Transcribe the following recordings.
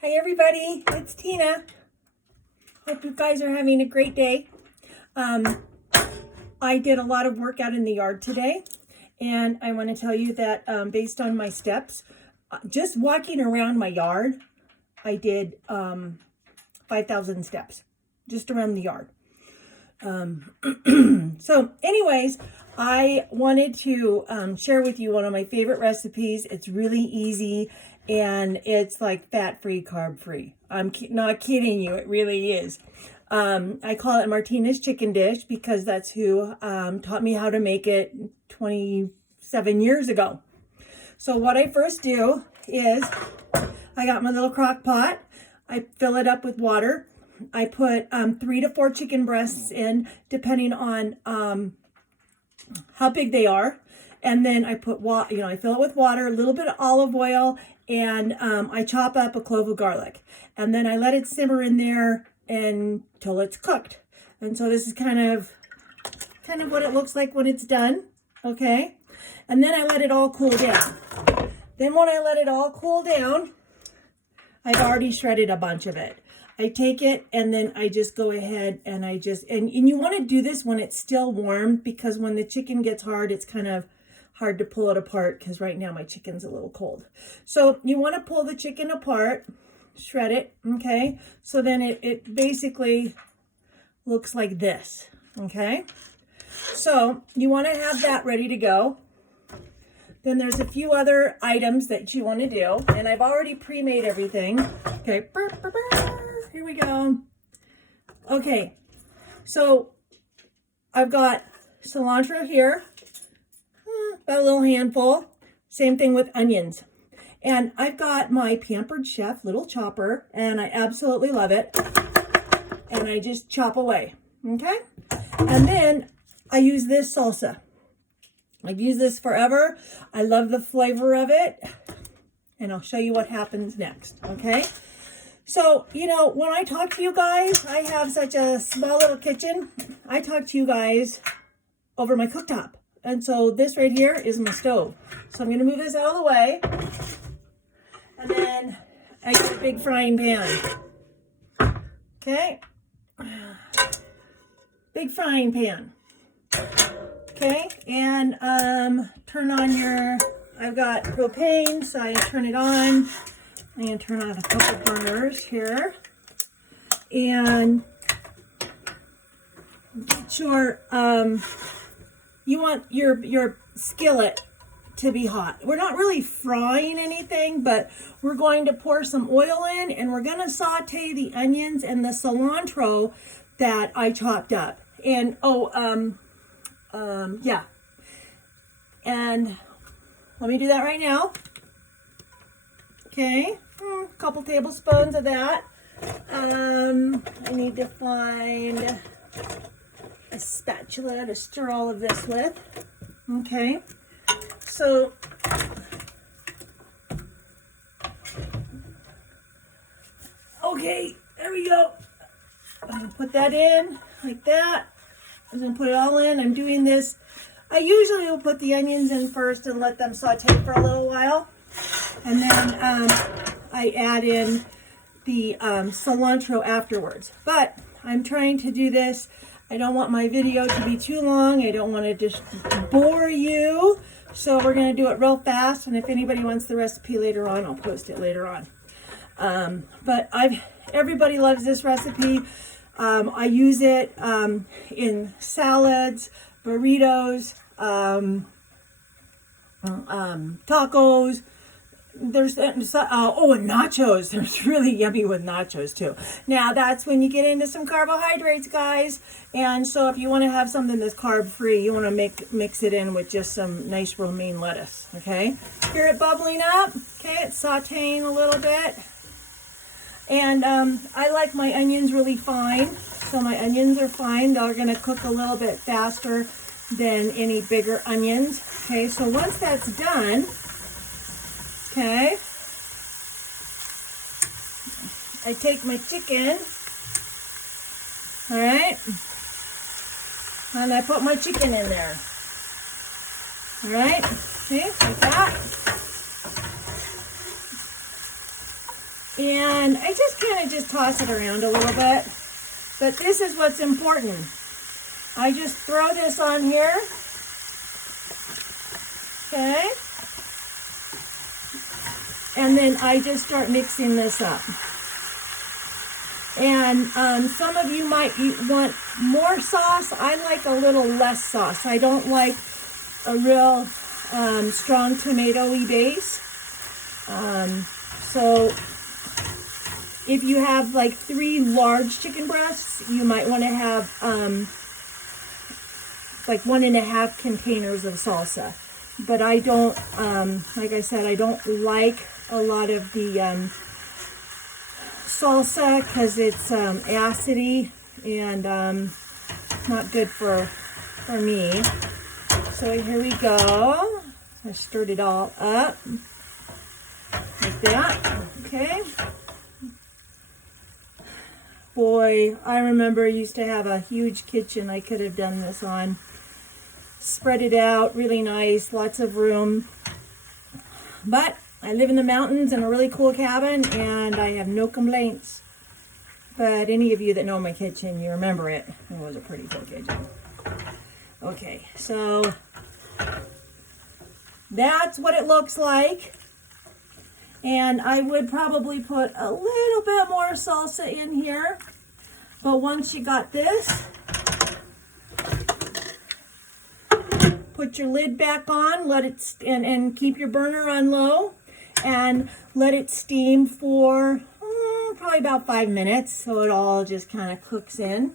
Hi everybody, it's Tina. Hope you guys are having a great day. I did a lot of work out in the yard today, and I want to tell you that based on my steps, just walking around my yard, I did 5,000 steps just around the yard. So anyways, I wanted to share with you one of my favorite recipes. It's really easy and it's like fat-free, carb-free. I'm not kidding you, it really is. I call it Martina's chicken dish because that's who taught me how to make it 27 years ago. So what I first do is I got my little crock pot. I fill it up with water. I put 3 to 4 chicken breasts in, depending on how big they are. And then I put I fill it with water, a little bit of olive oil, and I chop up a clove of garlic. And then I let it simmer in there until it's cooked. And so this is kind of what it looks like when it's done. Okay. And then I let it all cool down. Then when I let it all cool down, I've already shredded a bunch of it. I take it and then I just go ahead and and you want to do this when it's still warm, because when the chicken gets hard, it's kind of hard to pull it apart, because right now my chicken's a little cold. So you want to pull the chicken apart, shred it, okay? So then it basically looks like this, okay? So you want to have that ready to go. Then there's a few other items that you want to do, and I've already pre-made everything. Okay, here we go. Okay, so I've got cilantro here, about a little handful. Same thing with onions. And I've got my Pampered Chef little chopper, and I absolutely love it. And I just chop away, okay? And then I use this salsa. I've used this forever. I love the flavor of it. And I'll show you what happens next, okay? So, when I talk to you guys, I have such a small little kitchen. I talk to you guys over my cooktop. And so this right here is my stove. So I'm going to move this out of the way. And then I get a big frying pan. Okay. Big frying pan. Okay. And turn on I've got propane, so I turn it on. I'm going to turn on a couple burners here. And make sure you want your skillet to be hot. We're not really frying anything, but we're going to pour some oil in, and we're going to saute the onions and the cilantro that I chopped up. And yeah. And let me do that right now. Okay, a couple tablespoons of that. I need to find a spatula to stir all of this with. Okay, so okay, there we go. I'm gonna put that in like that. I'm gonna put it all in. I'm doing this. I usually will put the onions in first and let them saute for a little while, and then I add in the cilantro afterwards. But I'm trying to do this. I don't want my video to be too long. I don't want to just bore you. So we're going to do it real fast. And if anybody wants the recipe later on, I'll post it later on. But everybody loves this recipe. I use it in salads, burritos, tacos. There's and nachos. There's really yummy with nachos too. Now that's when you get into some carbohydrates, guys. And so if you want to have something that's carb free, you want to mix it in with just some nice romaine lettuce. Okay, hear it bubbling up. Okay, it's sauteing a little bit. And I like my onions really fine, so my onions are fine. They're going to cook a little bit faster than any bigger onions. Okay, so once that's done. Okay, I take my chicken, all right, and I put my chicken in there, all right, see, like that. And I just kind of just toss it around a little bit. But this is what's important. I just throw this on here. Okay. And then I just start mixing this up. And some of you might want more sauce. I like a little less sauce. I don't like a real strong tomatoey base. So if you have like 3 large chicken breasts, you might want to have like 1.5 containers of salsa. But I don't, like I said, I don't like a lot of the salsa because it's acidy and not good for me. So here we go. I stirred it all up like that. Okay. Boy, I remember I used to have a huge kitchen I could have done this on. Spread it out really nice, lots of room. But I live in the mountains in a really cool cabin and I have no complaints. But any of you that know my kitchen, you remember it. It was a pretty cool kitchen. Okay, so that's what it looks like. And I would probably put a little bit more salsa in here. But once you got this, put your lid back on, let it and keep your burner on low and let it steam for probably about 5 minutes so it all just kind of cooks in.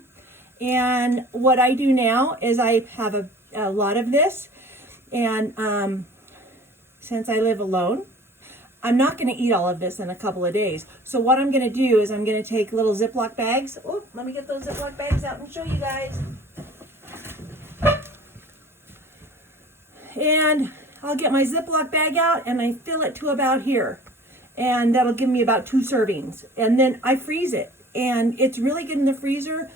And what I do now is I have a lot of this, and since I live alone, I'm not going to eat all of this in a couple of days. So what I'm going to do is I'm going to take little Ziploc bags. Oh, let me get those Ziploc bags out and show you guys. And I'll get my Ziploc bag out and I fill it to about here. And that'll give me about 2 servings. And then I freeze it. And it's really good in the freezer.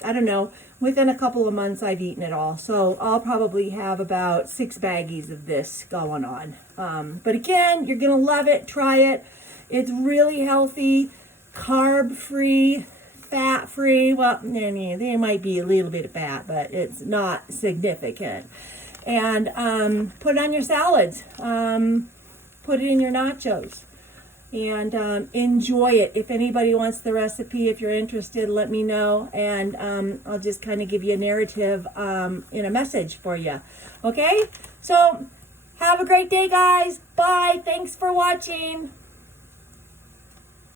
I don't know, within a couple of months I've eaten it all. So I'll probably have about 6 baggies of this going on. But again, you're going to love it. Try it. It's really healthy, carb-free, fat-free. Well, I mean, there might be a little bit of fat, but it's not significant. And put it on your salads. Put it in your nachos. And enjoy it. If anybody wants the recipe, if you're interested, let me know. And I'll just kind of give you a narrative in a message for you. Okay? So, have a great day, guys. Bye. Thanks for watching.